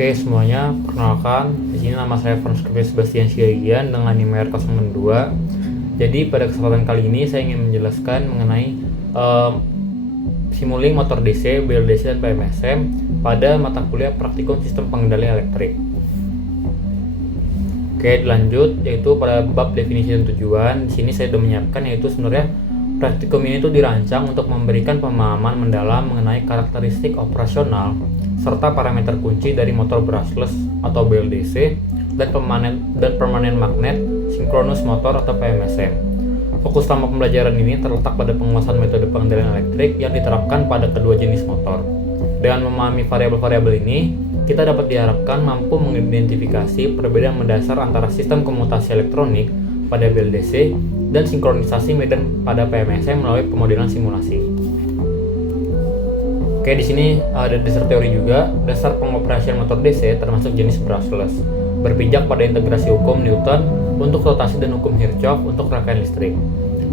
Oke semuanya, perkenalkan di sini nama saya Franz Sebastian Siagian dengan NIM R062. Jadi pada kesempatan kali ini saya ingin menjelaskan mengenai simulink motor DC, BLDC dan PMSM pada mata kuliah praktikum sistem pengendalian elektrik. Oke, lanjut yaitu pada bab definisi dan tujuan. Di sini saya sudah menyiapkan yaitu sebenarnya praktikum ini tuh dirancang untuk memberikan pemahaman mendalam mengenai karakteristik operasional serta parameter kunci dari motor brushless atau BLDC dan permanen magnet sinkronus motor atau PMSM. Fokus utama pembelajaran ini terletak pada penguasaan metode pengendalian elektrik yang diterapkan pada kedua jenis motor. Dengan memahami variabel-variabel ini, kita dapat diharapkan mampu mengidentifikasi perbedaan mendasar antara sistem komutasi elektronik pada BLDC dan sinkronisasi medan pada PMSM melalui pemodelan simulasi. Oke, di sini ada dasar teori juga. Dasar pengoperasian motor DC termasuk jenis brushless, berpijak pada integrasi hukum Newton untuk rotasi dan hukum Kirchhoff untuk rangkaian listrik.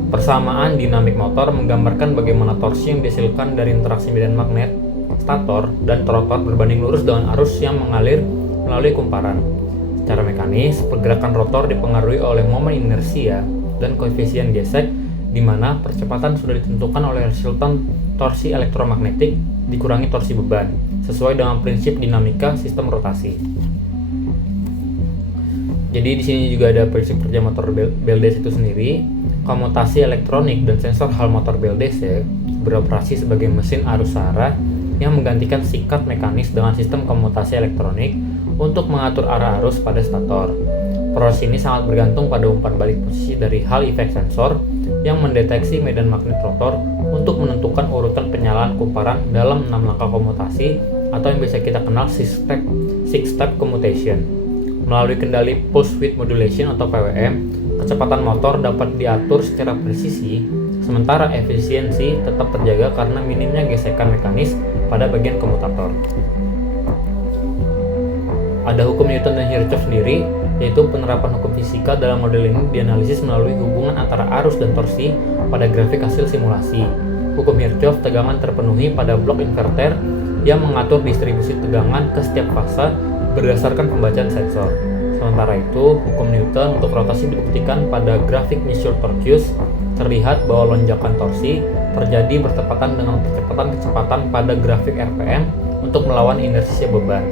Persamaan dinamik motor menggambarkan bagaimana torsi yang dihasilkan dari interaksi medan magnet, stator, dan rotor berbanding lurus dengan arus yang mengalir melalui kumparan. Secara mekanis, pergerakan rotor dipengaruhi oleh momen inersia dan koefisien gesek, di mana percepatan sudah ditentukan oleh resultan torsi elektromagnetik dikurangi torsi beban, sesuai dengan prinsip dinamika sistem rotasi. Jadi di sini juga ada prinsip kerja motor BLDC itu sendiri. Komutasi elektronik dan sensor hal motor BLDC beroperasi sebagai mesin arus arah yang menggantikan sikat mekanis dengan sistem komutasi elektronik untuk mengatur arah arus pada stator. Proses ini sangat bergantung pada umpan balik posisi dari Hall effect sensor yang mendeteksi medan magnet rotor untuk menentukan urutan penyalaan kumparan dalam 6 langkah komutasi atau yang biasa kita kenal six step commutation. Melalui kendali pulse width modulation atau PWM, kecepatan motor dapat diatur secara presisi, sementara efisiensi tetap terjaga karena minimnya gesekan mekanis pada bagian komutator. Ada hukum Newton dan Kirchhoff sendiri, yaitu penerapan hukum fisika dalam model ini dianalisis melalui hubungan antara arus dan torsi pada grafik hasil simulasi. Hukum Kirchhoff tegangan terpenuhi pada blok inverter yang mengatur distribusi tegangan ke setiap fase berdasarkan pembacaan sensor. Sementara itu, hukum Newton untuk rotasi dibuktikan pada grafik measure torques. Terlihat bahwa lonjakan torsi terjadi bertepatan dengan percepatan kecepatan pada grafik RPM untuk melawan inersia beban.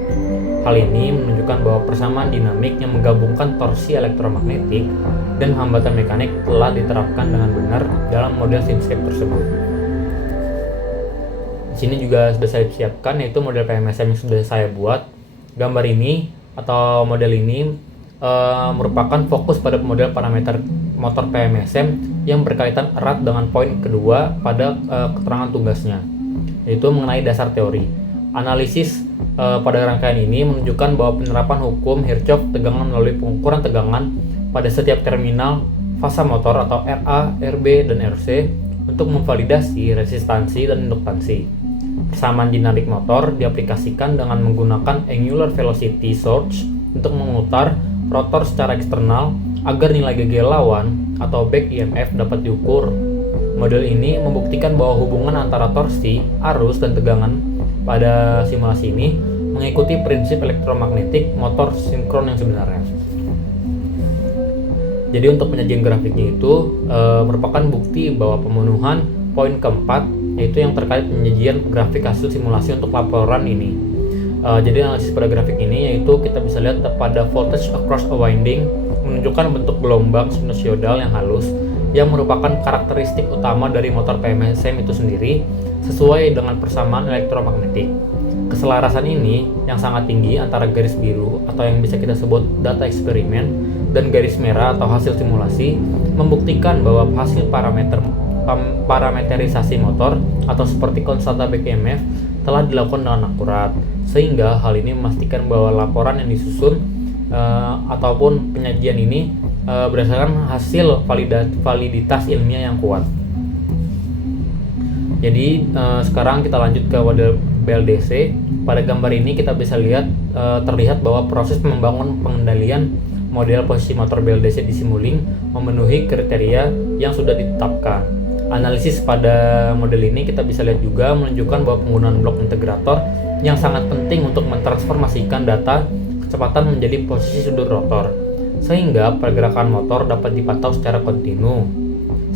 Hal ini menunjukkan bahwa persamaan dinamik yang menggabungkan torsi elektromagnetik dan hambatan mekanik telah diterapkan dengan benar dalam model simscape tersebut. Di sini juga sudah saya siapkan yaitu model PMSM yang sudah saya buat. Gambar ini atau model ini merupakan fokus pada model parameter motor PMSM yang berkaitan erat dengan poin kedua pada keterangan tugasnya, yaitu mengenai dasar teori. Analisis pada rangkaian ini menunjukkan bahwa penerapan hukum Kirchhoff tegangan melalui pengukuran tegangan pada setiap terminal fasa motor atau RA, RB, dan RC untuk memvalidasi resistansi dan induktansi. Persamaan dinamik motor diaplikasikan dengan menggunakan angular velocity source untuk memutar rotor secara eksternal agar nilai GG lawan atau back EMF dapat diukur. Model ini membuktikan bahwa hubungan antara torsi, arus, dan tegangan pada simulasi ini mengikuti prinsip elektromagnetik motor sinkron yang sebenarnya. Jadi untuk penyajian grafiknya itu merupakan bukti bahwa pemenuhan poin keempat, yaitu yang terkait penyajian grafik hasil simulasi untuk laporan ini. Jadi analisis pada grafik ini yaitu kita bisa lihat pada voltage across a winding menunjukkan bentuk gelombang sinusoidal yang halus yang merupakan karakteristik utama dari motor PMSM itu sendiri sesuai dengan persamaan elektromagnetik. Keselarasan ini yang sangat tinggi antara garis biru atau yang bisa kita sebut data eksperimen dan garis merah atau hasil simulasi membuktikan bahwa hasil parameterisasi motor atau seperti konstanta back EMF telah dilakukan dengan akurat, sehingga hal ini memastikan bahwa laporan yang disusun ataupun penyajian ini berdasarkan hasil validitas ilmiah yang kuat. Jadi sekarang kita lanjut ke model BLDC. Pada gambar ini kita bisa lihat terlihat bahwa proses membangun pengendalian model posisi motor BLDC di simulink memenuhi kriteria yang sudah ditetapkan. Analisis pada model ini kita bisa lihat juga menunjukkan bahwa penggunaan blok integrator yang sangat penting untuk mentransformasikan data kecepatan menjadi posisi sudut rotor, sehingga pergerakan motor dapat dipantau secara kontinu.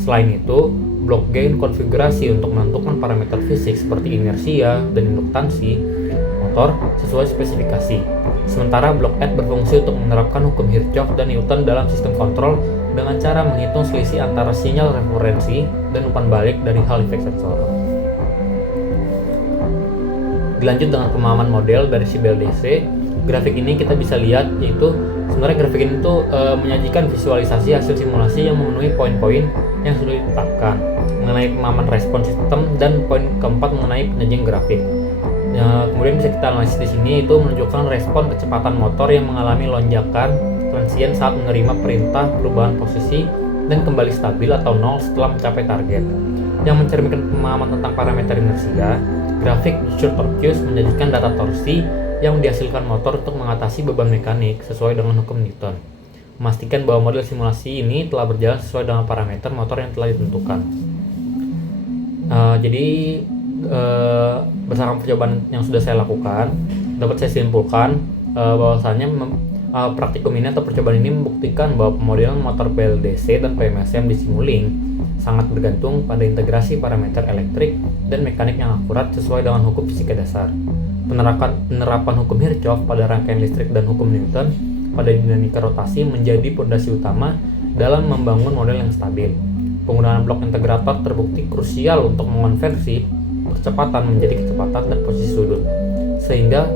Selain itu, blok gain konfigurasi untuk menentukan parameter fisik seperti inersia dan induktansi motor sesuai spesifikasi. Sementara blok add berfungsi untuk menerapkan hukum Kirchhoff dan Newton dalam sistem kontrol dengan cara menghitung selisih antara sinyal referensi dan umpan balik dari Hall effect sensor. Dilanjut dengan pemahaman model dari si BLDC, grafik ini kita bisa lihat yaitu sebenarnya grafik ini tuh menyajikan visualisasi hasil simulasi yang memenuhi poin-poin yang sudah ditetapkan mengenai pemahaman respon sistem, dan poin keempat mengenai penyajian grafik. Kemudian bisa kita analisis di sini itu menunjukkan respon kecepatan motor yang mengalami lonjakan transien saat menerima perintah perubahan posisi dan kembali stabil atau nol setelah mencapai target. Yang mencerminkan pemahaman tentang parameter inersia, grafik short torque menyajikan data torsi yang dihasilkan motor untuk mengatasi beban mekanik sesuai dengan hukum Newton, memastikan bahwa model simulasi ini telah berjalan sesuai dengan parameter motor yang telah ditentukan. Jadi berdasarkan percobaan yang sudah saya lakukan, dapat saya simpulkan bahwasannya praktikum ini atau percobaan ini membuktikan bahwa pemodelan motor BLDC dan PMSM di Simulink sangat bergantung pada integrasi parameter elektrik dan mekanik yang akurat sesuai dengan hukum fisika dasar. Penerapan hukum Kirchhoff pada rangkaian listrik dan hukum Newton pada dinamika rotasi menjadi pondasi utama dalam membangun model yang stabil. Penggunaan blok integrator terbukti krusial untuk mengonversi kecepatan menjadi kecepatan dan posisi sudut, sehingga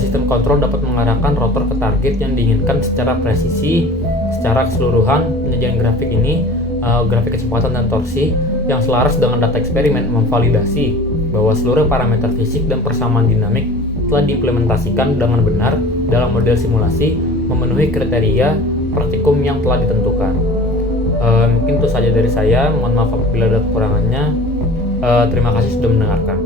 sistem kontrol dapat mengarahkan rotor ke target yang diinginkan secara presisi. Secara keseluruhan, penyajian grafik ini, grafik kecepatan dan torsi yang selaras dengan data eksperimen, memvalidasi bahwa seluruh parameter fisik dan persamaan dinamik telah diimplementasikan dengan benar dalam model simulasi, memenuhi kriteria praktikum yang telah ditentukan. Mungkin itu saja dari saya. Mohon maaf apabila ada kekurangannya. Terima kasih sudah mendengarkan.